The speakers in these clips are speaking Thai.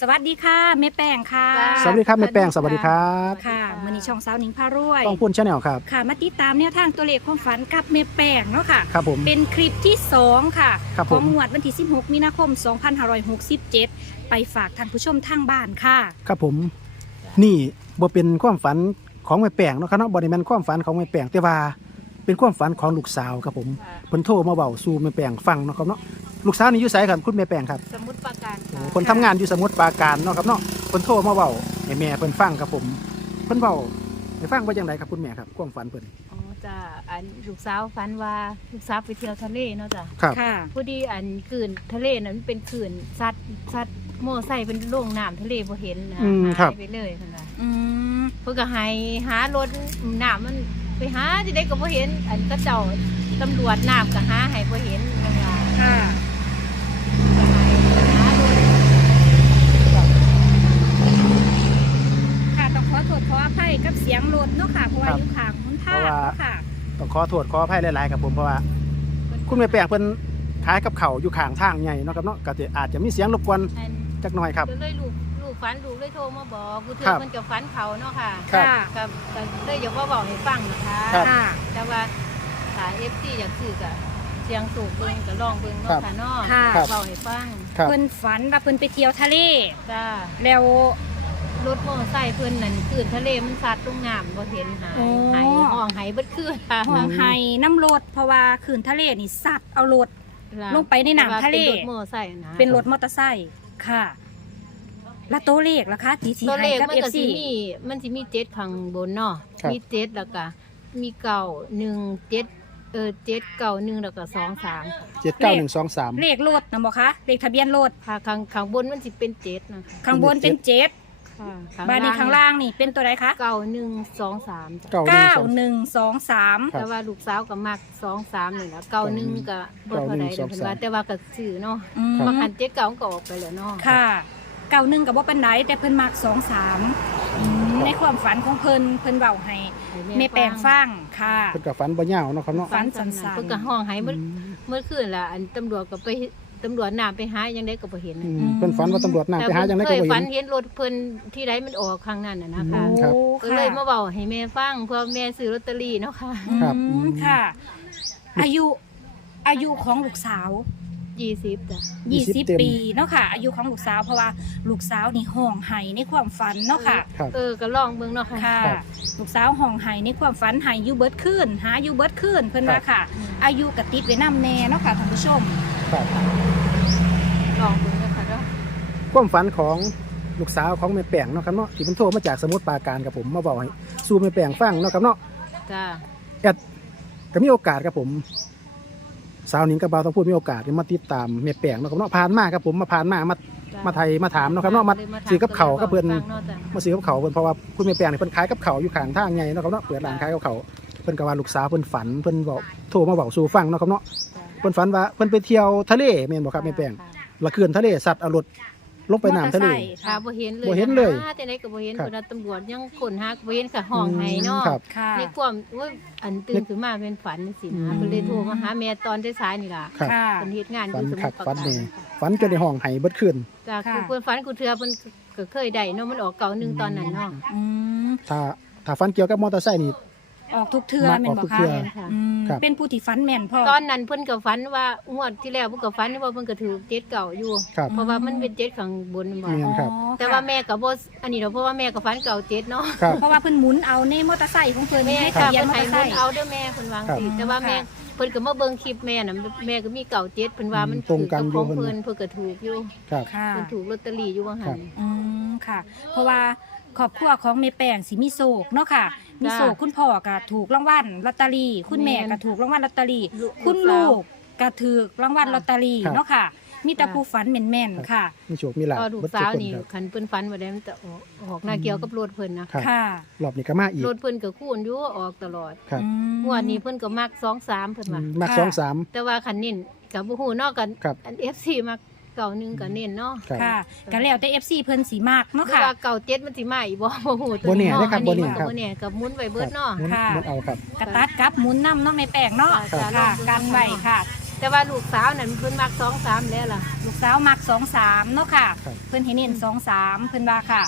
สวัสดีค่ะแม่แป้งค่ะจ้า สวัสดีครับแม่แป้งสวัสดีครับค่ะมือนี้ช่องสาวหนิงพารวย ต้องพูนชาแนลครับค่ะมาติดตามแนวทางตัวเลขความฝันกับแม่แป้งเนาะค่ะ ครับผม เป็นคลิปที่ 2 ค่ะ ครับขผองมงวดวันที่ 16 มีนาคม 2567 ไปฝากท่านผู้ชมทางบ้านค่ะ ครับผม นี่บ่เป็นความฝันของแม่แป้งเนาะครับเนาะบ่ได้แม่นความฝันของแม่แป้งแต่ว่าเป็นความฝันของลูกสาวครับผมเพิ่นโทรมาเว้าสู่แม่แป้งฟังเนาะครับเนาะลูกสาวนี่อยู่ไสครับคุณแม่แป้งครับส ค่ะคนทำงานอยู่สมุทรปราการเนาะครับเนาะเพิ่นโทรมาเว้าให้แม่เพิ่นฟังครับผมเพิ่นเว้าให้ฟังว่าจังไดครับคุณแม่ครับความฝันเพิ่นอ๋อจ้าอันลูกสาวฝันว่าลูกสาวไปเที่ยวทะเลเนาะจ้ะครับค่ะ พอดีอันคืนทะเลนั้นมันเป็นคืนซัดซัดโม่ใส่เป็นโล่งน้ำทะเลบ่เห็นนะอืมครับหายไปเลยเพิ่นว่าอืมเพิ่นก็หายหารถน้ำมันไปหาที่ใดก็บ่เห็น อันก็เจ้าตำรวจน้ำก็หาให้บ่เห็นเพิ่นว่า ค่ะ ก็หายหารถ ค่ะต้องขอโทษขออภัยกับเสียงรถเนาะค่ะเพราะว่าอยู่ข้างหุนทางเพราะว่าเนาะค่ะต้องขอโทษขออภัยหลายๆครับผมเพราะว่า คุณแม่แป้งเพิ่นขายกับเขาวอยู่ข้างทางใหญ่เนาะครับเนาะก็สิอาจจะมีเสียงรบกวนอันจักหน่อยครับก็เลยลูกลูกฝันลูกเลยโทรมาบอกกูเธครัอบมันกับฝันเขาเนาะค่ะครับค่ะกับก็เลยอยากว่าบอกให้ฟังนะคะครับค่ะแต่ว่าถ้าเอฟซีอยากซื้อกับเสียงสูบเบิ้งกับลองเบิ้งครัเนาะบค่ะเนาะค่ะครับบอกให้ฟังครับเพิ่นฝันว่าเพิ่นไปเที่ยวทะเลจ้าแล้ว รถมอเตอร์ไซค์เพิ่นนั่นคืนทะเลมันซัดลงน้ำบ่เห็นหายโอ้ หายห้องหายเบิดคืนค่ะห่วงไห้น้ำรถเพราะว่าขืนทะเลนี่สัตว์เอารถ ลงไปในน้ำทะเล ป็นรถมอเตอร์ไซค์นะเป็นรถมอเตอร์ไซค์ค่ะ แล้วตัวเลขล่ะคะที่สีตัวหาเลยขกับมันเอฟก็ซีสิมีมันสิมีเจ็ดข้างบนเนาะครับ มีเจ็ดแล้วก็มีเก่าหนึ่งเจ็ดเออเจ็ดเก่าหนึ่งแล้วก็สองสามเจ็ดเก้าหนึ่งสองสาม เลขรถนะบอกคะเลขทะเบียนรถ ค่ะข้างข้างบนมันสิเป็นเจ็ดนะคะข้างบนเป็นเจ็ด ค่ะบานนี้ข้างล่างนี่เป็นตัวใดคะเก่าหนึ่งสองสามจ้ะเก้าหนึ่งเก้าสอง หนึ่งสองสามครับแต่ว่าลูกสาวก็มักสองสามนี่แหละเก่าหนึ่งก็บ่เท่าใดเก้าหนึ่งสองเพิ่นสามว่าแต่ว่าก็ซื้อเนาะอืมบางคันเจ็ดเก่ามันก็ออกไปแล้วเนาะค่ะเก้าหนึ่งกับว่าเป็นไหนแต่เพิ่นมักสองสามในความฝันของเพิ่นเพิ่นเบาให้ให้แม่แปลงฟังค่ะ เพิ่นกับฝันบ่ยาวเนาะครับเนาะฝันฝันสั้นๆ เพิ่นก็ห้องให้อืเมื่อมเมื่อคืนล่ะอันตำรวจก็ไป ตำรวจน้ำไปหายังได้ก็บ่เห็นอืมเพิ่นฝันว่าตำรวจนำไปหาจังได๋ก็เคยบ่ฝัเห็น นเห็นรถเพิ่นที่ใดมันออกครั้งนั้นน่ะนะคะ อืม ครับโอ้ก็เลยมาเบาให้แม่ฟังเพื่อแม่ซื้อลอตเตอรี่เนาะค่ะครับอืมค่ะ อายุอายุของลูกสาว ยี่สิบจ้ะยี่สิบเต็ม20ปีเนาะค่ะ อายุของลูกสาวเพราะว่าลูกสาวนี่ห้องไห้ในความฝันเนาะค่ะ ครับ เออก็ลองเบิ่งเนาะค่ะ ค่ะ ครับ ลูกสาวห้องไห้ในความฝันไห้อยู่เบิดคืนหาอยู่เบิดคืนเพิ่นว่าค่ะอืมอายุกะติดไว้นำแน่เนาะค่ะท่านผู้ชม ครับลองเบิ่งเนาะค่ะเนาะความฝันของลูกสาวของแม่แป้งเนาะครับเนาะที่เพิ่นโทรมาจากสมุทรปราการกับผมมาบอกให้สู่แม่แป้งฟังเนาะครับเนาะจ้าแอดก็มีโอกาสครับผม สาวหนิงกับบ่าวต้องพูดมีโอกาสได้มาติดตามแม่แป้งเนาะครับเนาะผ่านมาครับผมมาผ่านมามาจ้มาไทยมาถามเนาะครับเนาะมาเลยถซื้อกับเขาวกับเพิ่นฟังาะจ้ะมาซื้อกับเขาวเพิ่นเพราะว่าคุณแม่แป้งนี่เพิ่นขายกับเขาวอยู่ข้างทางใหญ่เนาะครับเนาะเปิดร้านขายกับเขาวเพิ่นก็ว่าลูกสาวเพิ่นฝันเพิ่นบอกโทรมาบอกสู่ฟังเนาะครับเนาะจ้ะ เพิ่นฝันว่าเพิ่นไปเที่ยวทะเลแม่นบ่ครับแม่แป้งค่ะละคืนทะเลสัตว์เอารถลงไปน้ำทะเลมอตอร์ไซค์ค่ะค่ะบ่เห็นเลยบ่เห็นเลยหาแต่ไหนก็บ่เห็นครับเวลาตำรวจยังคนหาบ่เห็นค่ะห้องให้เนาะครับ ค่ะ ในความว่าอันตื่นขึ้นมาเป็นฝันสิอืนะมเพิ่นเลยโทรมาหาแม่ตอนสายๆนี่ล่ะครับค่ะ เพิ่นเฮ็ดงานอฝันยู่สมุคัทกรปราฝันการแน่ค่ะฝันจนในห้องไห้เบิดคืน จ้ะค่ะ คือเพิ่นฝันกูเทือเพิ่นก็เคยได้เนาะมันออกเก่าหนึงตอนนั้นเนาะ อืม ถ้าถ้าฝันเกี่ยวกับมอเตอร์ไซค์นี่ ออกทุกเทือมักแม่นออกบ่ทุกคะเทื่อแม่นค่ะ อืมครับ เป็นผู้ที่ฝันแม่นพ่อ ตอนนั้นเพิ่นก็ฝันว่างวดที่แล้วเพิ่นก็ฝันว่าเพิ่นก็ถือเจ็ดเก่าอยู่ ครับ เพราะว่ามันเป็นเจ็ดข้างบนบ่แม่น ครับ อ๋อแต่ว่าแม่ก็บ่อันนี้เราเพราะว่าแม่ก็ฝันเก่าเจ็ดเนาะครับ เพราะว่าเพิ่นหมุนเอาในมอเตอร์ไซค์ของเพิ่นแม่ให้ค่ะทะเบียนเพิ่นมอให้เตอร์ไซเพิ่นค์ เอาเด้อแม่เพิ่นวางครับสิแต่ว่าแม่ค่ะ เพิ่นก็มาเบิ่งคลิปแม่น่ะแม่ก็มีเก่าเจ็ดเพิ่นว่ามันตรงกันถือยู่กับของเพิ่เพิ่นนเพิ่นก็ถูกอยู่ครับ ค่ะ เพิ่นถูกลอตเตอรี่อยู่ว่าครัหั่บนอืมค่ะ เพราะว่าครอบครัวของแม่แป้งสิมีโศกเนาะค่ะ มีจ้าโศกคุณพ่อก็ถูกรางวัลลอตเตอรี่ คุณแม่แม่นก็ถูกรางวัลลอตเตอรี่ลูกคุณลูลูกกก็ถูกรางวัลลอตเตอรี่ครับเนาะค่ะ มีแต่จ้าผู้ฝันแม่นๆค่ะ มีโชคมีลาภก็ลูกเบิดทุสากวคนนี่ครับคันเพิ่นฝันว่าได้มันจะออกออกหน้าเกี่ยวกับรถเพิ่นนะครับค่ะรอบนี้ก็มาอีกรถเพิ่นก็คูณอยู่ออกตลอดครับอืมงวดนี้เพิ่นก็มัก2-3เพิ่นว่ามักค่ะสองสามแต่ว่าคันเน้นก็บ่ฮู้เนาะกันครับอัน FC มัก เก่าหนึงก็เน้นเนาะครับ ค่ะก็แล้วแต่ FC เพิ่นสีมากหรืเนาะอค่ะ ว่าเก่าเจ็ดมันสิมาอีกบ่บ่ฮู้ตัวบ่แน่เนาะเด้อครับอันบ่นี้แน่มันครัก็บบ่แน่ก็หมุนไว้เบิดเนาะ หมุนค่ะ หมุนเอาครับ กระตัดกับหมุนน้ำเนาะแม่แป้งเนาะครับค่ะกันไว้ค่ะ แต่ว่าลูกสาวนั่นเพิ่นมัก2-3แล้วล่ะ ลูกสาวมักสองสามเนาะค่ะ ครับ เพิ่นให้เน้นสองสามเพิ่นว่าค่ะ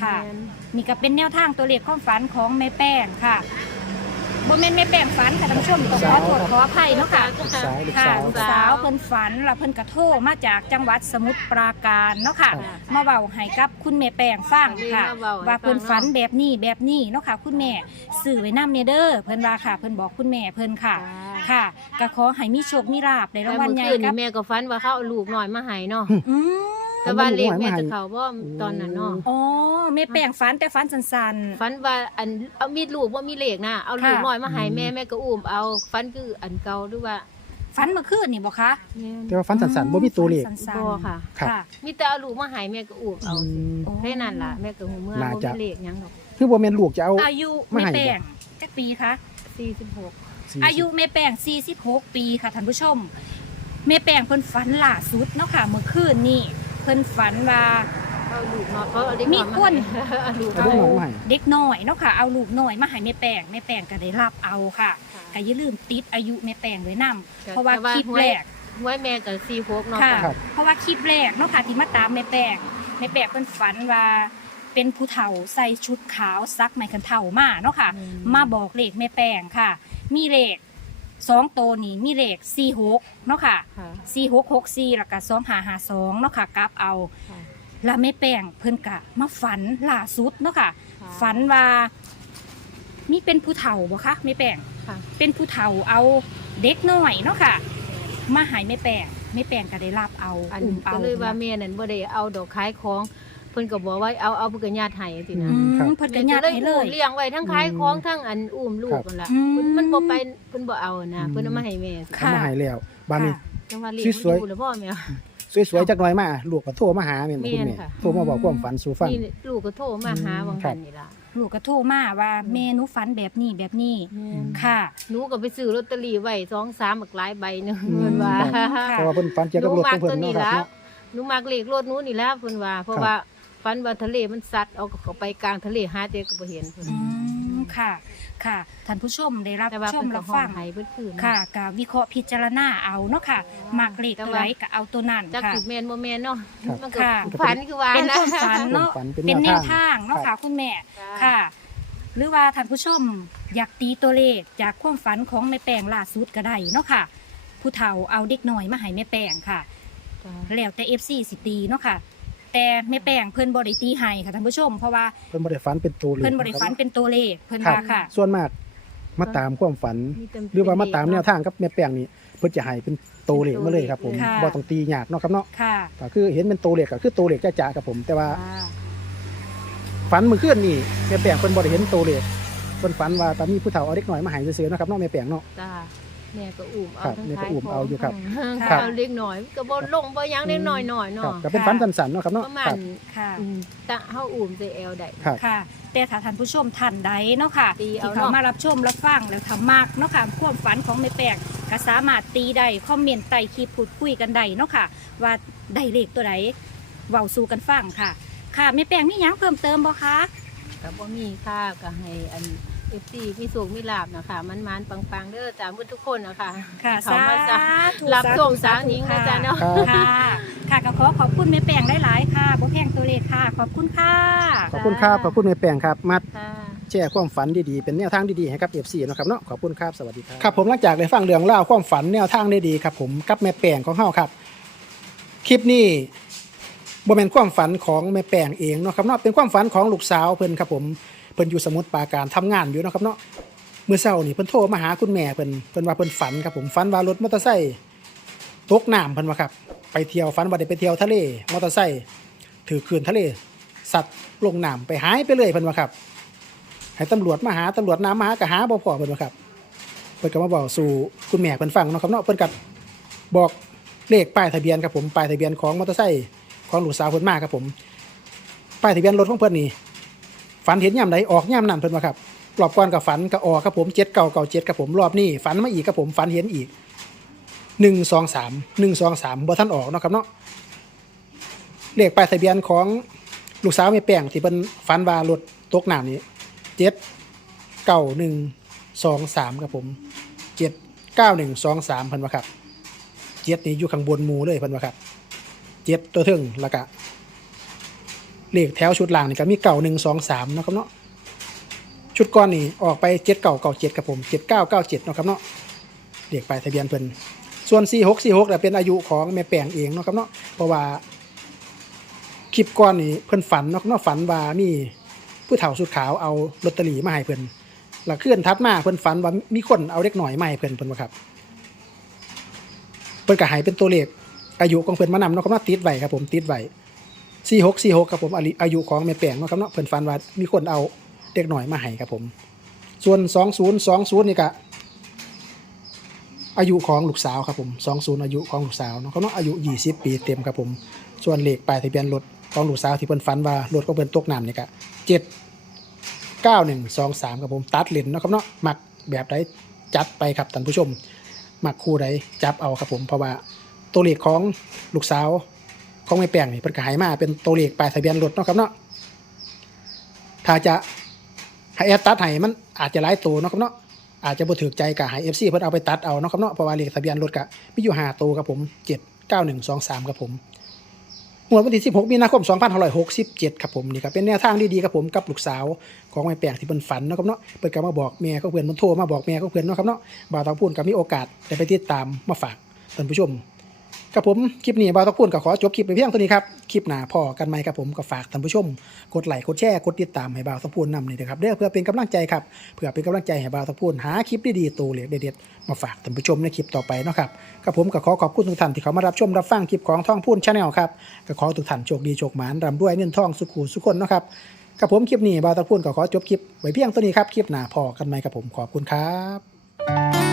ค่ะแม่นนี่ก็เป็นแนวทางตัวเลขความฝันของแม่แป้งค่ะ บ่แม่นแม่แป้งฝันค่ะท่านผู้ชมต้องขอโทษขออภัยเนาะค่ะลูกสาวลูกค่ะสาว ลูกสาวเพิ่นฝันแล้วเพิ่นกระโทรมาจากจังหวัดสมุทรปราการเนาะค่ะครับมาเว้าให้กับคุณแม่แป้งฟังค่ะ มาเว้าให้ฟัง ว่าเพิ่นฝันแบบนี้แบบนี้เนาะค่ะ คุณแม่สื่อไว้นำเนเด้อเพิ่นว่าค่ะ เพิ่นบอกคุณแม่เพิ่นค่ะ ค่ะก็ขอให้มีโชคมีลาภในแล้รางวัลเมื่อใหญ่คืนกันี่บแม่ก็ฝันว่าเขาเอาลูกหน่อยมาให้เนาะอืม แต่ว่าเลขเอาลูกน้อยมาให้แม่จะเขาบ่ตอนนั้นเนาะอ๋อแม่แป้งฝันแต่ฝันสั้น ฝันว่าอันเอามีดลูกว่ามีเลขนะเอาลูกค่ะหน่อยมาให้อืมแม่แม่ก็อุ้มเอาฝันคืออันเก่าหรือว่าๆฝันเมื่อคืนนี่บ่คะแม่นแต่ว่าฟันสันๆบ่มีตัวเลขฝันสั้นบ่ๆค่ะ ครับ ค่ะ มีแต่เอาลูกมาให้แม่ก็อุ้มเอาอืมโอ้แค่นั้นล่ะแม่ก็หูเมื่อน่าบ่จะ มีเลขหยังดอกคือบ่แม่นลูกจะเอา อายุมาแม่ให้ แป้งจักปีคะ 46 อายุแม่แป้ง46 ปีค่ะท่านผู้ชมแม่แป้งเพิ่นฝันล่าสุดเนาะค่ะเมื่อคืนนี่ เพิ่นฝันว่า เอาลูกมาเขาเอาเด็กมีน้อยาคนให้เอาลูกเอาลูกน้อยมาให้ เด็กน้อยเนาะค่ะ เอาลูกน้อยมาให้แม่แป้งแม่แป้งก็ได้รับเอาค่ะก็อย่าลืมติดอายุแม่แป้งไว้นํเพราะว่า คลิปแรก ไว้แม่ก็46เนาะค่ะ ครับ เพราะว่าคลิปแรกเนาะค่ะที่มาตามแม่แป้งแม่แป้งเพิ่นฝันว่า เป็นผู้เฒ่าใส่ชุดขาวซักไม้คันเฒ่ามาเนาะค่ะ อืม มาบอกเลขแม่แป้งค่ะ มีเลข สองตัวนี่มีเลขสี่หกเนาะค่ะค่ะ สี่หกหกสี่แล้วก็สองหาหาสองเนาะค่ะกลับเอาค่ะ แล้วแม่แป้งเพิ่นกะมาฝันล่าสุดเนาะค่ะ ค่ะฝันว่ามีเป็นผู้เฒ่าบ่คะแม่แป้ง ค่ะเป็นผู้เฒ่าเอาเด็กน้อยเนาะค่ะ มาใหายแม่แป้งแม่แป้งก็ได้รับเอาอันอุ้มเอาก็เลยว่าแม่นั่นบ่ได้เอาดอกขายของ เพิ่นก็บอกว่าเอาเอาเพิ่นก็ญาติให้สิอืนะมเพิ่นก็ญาติให้เลอุ้ยมเลี้ยงไว้ทั้งขายของทั้งอันอุ้มลูกนั่นล่ะอืมเพิ่นมันบ่ไปเพิ่นบ่เอานะอืมเพิ่นเอามาให้แม่สิค่ะเอามาให้แล้วบ้านนี้ จังว่าเลี้ยงสวยๆมันอยู่แล้วพ่อแม่ สวยๆจักหน่อยมาลูกก็โทรมาหาแม่นบ่คุณแม่แม่นค่ะ โทรมาบอกความฝันสู่ฟัง นี่ลูกก็โทรมาหาบางครักับ นนี่ล่ะลูกก็โทรมาว่าแม่หนูฝันแบบนี้แบบนี้แม่นค่ะ หนูก็ไปซื้อลอตเตอรี่ไว้2 3บักหลายใบหนึงอืม เพิ่นว่า ค่ะ เพราะว่าเพิ่นฝันเกี่ยวกับรถของเพิ่นเนาะครับเนาะ หนูมักเลขรถหนูนี่แหละเพิ่นว่า เพราะครับ ว่า ฝันว่าทะเลมันซัดเอาเขาไปกลางทะเลหาแต่ก็บ่เห็นเพิ่นอืมค่ะ ค่ะท่านผู้ชมได้รับแต่ว่าชเพิ่มนก็รับห้อฟังงไห้เบิดคืนค่ะกับวิเคราะห์พิจารณาเอาเนาะค่ะมากเลขตัวไหนก็เอาตัวนั้นจักค่ะ สิแม่นบ่แม่นเนาะครับ มันก็ค่ะ ฝันคือว่าเป็นนะความฝันเนาะความฝันเป็นเป็นแนแนววทาทางงเนาะครัค่ะบคุณแม่ค่ะค่ะ หรือว่าท่านผู้ชมอยากตีตัวเลขจากความฝันของแม่แป้งล่าสุดก็ได้เนาะค่ะ ผู้เฒ่าเอาเด็กน้อยมาให้แม่แป้งค่ะแล้วแต่ FC สิตีเนาะค่ะ แต่แม่แป้งเพิ่นบ่ได้ตีให้ค่ะท่านผู้ชม เพราะว่าเพิ่นบ่ได้ฝันเป็นตัวเลขเพิ่นบ่ได้ฝันเป็นตัวเลขเพิ่นครับว่าค่ะ ส่วนมากมาตามความฝันมีแต่หรือว่ามาตามแนวทางกับแม่แป้งนี่เพิ่นจะให้เป็นตัวเลขมาเลยครับผมค่ะบ่ต้องตียากเนาะครับเนาะค่ะก็คือเห็นเป็นตัวเลขก็คือตัวเลขจ้าๆครับผม แต่ว่าค่ะฝันเมื่อคืนนี่แม่แป้งเพิ่นบ่ได้เห็นตัวเลขเพิ่นฝันว่าตอนมีผู้เฒ่าเอาเด็กน้อยมาให้ซื่อๆเนาะครับเนาะแม่แป้งเนาะจ้า แม่ก็อุ้มเอาครับทั้งแม่ก็ขายอุ้มเอาอยู่ครับของครับ เอาเล็กหน่อยก็บ่ลงบ่หยังเล็กน้อยหน่อยครัเนาะบก็เป็นฝันสั้นๆเนาะครับเนาะประมาคณรับ ค่ะ อืมตะเฮาอุ้มใส่แอวได้ ครับ ค่ะ แต่ถ้าท่านผู้ชมท่านใดเนาะค่ะ ตีเอาที่เขาเนาะมารับชมรับฟังแล้วทำมากเนาะค่ะความฝันของแม่แป้งก็สามารถตีได้คอมเมนต์ใต้คลิปพูดคุยกันได้เนาะค่ะ ว่าได้เลขตัวใดเว้าสู่กันฟังค่ะ ค่ะแม่แป้งมีหยังเพิ่มเติมบ่คะ ก็บ่มีค่ะก็ให้อัน FC มีสุขมีลาบนะคะมันๆปังๆเด้อจ้าหมดทุกคนนะคะค่ะที่เขามาจ้ะธุรับส่งธุสาวหญิงนะจ๊ะเนาะ ครับ ค่ะ ค่ะก็ขอขอบคุณแม่แป้งหลายๆค่ะบ่แพงตัวเลขค่ะ ขอบคุณค่ะ ขอบคุณครับ ขอบคุณแม่แป้งครับ มาค่ะ แชร์ความฝันดีๆ เป็นแนวทางดีๆให้กับ FC เนาะครับเนาะ ขอบคุณครับ สวัสดีครับ ครับผมหลังจากได้ฟังเรื่องเล่าวความฝันแนวทางดีๆครับผมกับแม่แป้งของเฮาครับ คลิปนี้บ่แม่นความฝันของแม่แป้งเองเนาะครับเนาะ เป็นความฝันของลูกสาวเพิ่นครับผม เพิ่นอยู่สมุทรปราการทำงานอยู่เนาะครับเนาะเมื่อเช้านี่เพิ่นโทรมาหาคุณแม่เพิ่นเพิ่นว่าเพิ่นฝันครับผมฝันว่ารถมอเตอร์ไซค์ตกน้ำเพิ่นว่าครับไปเที่ยวฝันว่าได้ไปเที่ยวทะเลมอเตอร์ไซค์ถือคืนทะเล สัตว์ลงน้ำไปหายไปเลยเพิ่นว่าครับ ให้ตำรวจมาหาตำรวจน้ำมาหาก็หาบ่พอเพิ่นว่าครับเพิ่นก็มาบอกสู่คุณแม่เพิ่นฟังเนาะครับเนาะเพิ่นก็บอกเลขป้ายทะเบียนครับผมป้ายทะเบียนของมอเตอร์ไซค์ของลูกสาวเพิ่นมาครับผมป้ายทะเบียนรถของเพิ่นนี่ ฝันเห็นยามใดออกยามนั้นเพิ่นว่าครับรอบก่อนก็ฝันก็ออกครับผม7997ครับผมรอบนี้ฝันมาอีกครับผมฝันเห็นอีก1 2 3 1 2 3บ่ทันออกเนาะครับเนาะเลขป้ายทะเบียนของลูกสาวแม่แป้งที่เพิ่นฝันว่ารถตกน้ำนี่เจ็ดเก้าหนึ่งสองสามครับผมเจ็ดเก้าหนึ่งสองสามพันวะครับเจ็ดนี่อยู่ข้างบนมูเลยพันวะครับเจ็ดตัวถึงล้วก็ เลขแถวชุดล่างนี่ก็มีเก่าหนึ่งสองสามนะครับเนาะชุดก้อนนี่ออกไปเจ็ดเก่าเก่าเจ็ดครับผมเจ็ดเก้าเก้าเจ็ดนะครับเนาะเลขปลายทะเบียนเพิ่นส่วนสี่หกสี่หกแต่เป็นอายุของแม่แปงเองนะครับเนาะเพราะว่าคลิปก้อนนี่เพิ่นฝันเนาะครับเนาะฝันว่ามีผู้เฒ่าสุดขาวเอาลอตเตอรี่มาให้เพิ่นแล้วเคลื่อนทัดมาเพิ่นฝันว่ามีคนเอาเด็กหน่อยมาให้เพิ่นเพิ่นว่าครับเพิ่นก็ให้เป็นตัวเลขอายุของเพิ่นมานำเนาะครับเนาะติดไว้ครับผมติดไว้ 46 46ครับผมอายุของแม่แป้งเนาะครับเนาะเพิ่นฝันว่ามีคนเอาเด็กหน่อยมาให้ครับผม ส่วน2020นี่ก็อายุของลูกสาวครับผม20อายุของลูกสาวเนาะครับเนาะอายุ20ปีเต็มครับผม ส่วนเลขปลายทะเบียนรถของลูกสาวที่เพิ่นฝันว่ารถของเพิ่นตกน้ำนี่ก็7 9123ครับผมตัดเลนเนาะครับเนาะหมักแบบใดจัดไปครับท่านผู้ชมหมักคู่ใดจับเอาครับผมเพราะว่าตัวเลขของลูกสาว ของไม่แป้งนี่เพิ่นก็ให้มาเป็นตัวเลขปลายทะเบียนรถเนาะครับเนาะถ้าจะให้แอดตัดให้มันอาจจะหลายตัวเนาะครับเนาะอาจจะบ่ถูกใจกับให้ FC เพิ่นเอาไปตัดเอาเนาะครับเนาะเพราะว่าเลขทะเบียนรถก็มีอยู่5ตัวครับผม 79123ครับผมงวดวันที่ 16 มีนาคม 2567 ครับผมนี่ก็เป็นแนวทางดีๆครับผมกับลูกสาวของแม่แป้งที่เพิ่นฝันเนาะครับเนาะเพิ่นก็มาบอกแม่ของเพิ่อนเพิ่นโทรมาบอกแม่ของเพิ่อนเนาะครับเนาะบ่าวตองพูนก็มีโอกาสได้ไปติดตามมาฝากท่านผู้ชม กับผมคลิปนี้บาวตองพูนก็ขอจบคลิปไปเพียงเท่านี้ครับคลิปหน้าพอกันไหมครับผมก็ฝากท่านผู้ชม กดไลค์กดแชร์กดติดตามให้บาวตองพูนนำนี่นะครับเด้อเพื่อเป็นกำลังใจครับเพื่อเป็นกำลังใจให้บาวตองพูนหาคลิปดีๆตัวเล็กเด็ดๆมาฝากท่านผู้ชมในคลิปต่อไปนะครับกับผมก็ขอขอบคุณทุกท่านที่เขามารับชมรับฟังคลิปของท่องพูนชาแนลครับก็ขอทุกท่านโชคดีโชคหมานร่ำรวยเงินทองสุขุสุขคนนะครับกับผมคลิปนี้บาวตองพูนก็ขอจบคลิปไว้เพียงเท่านี้ครับคลิปหน้าพอกันไหมครับผมขอบคุณครับ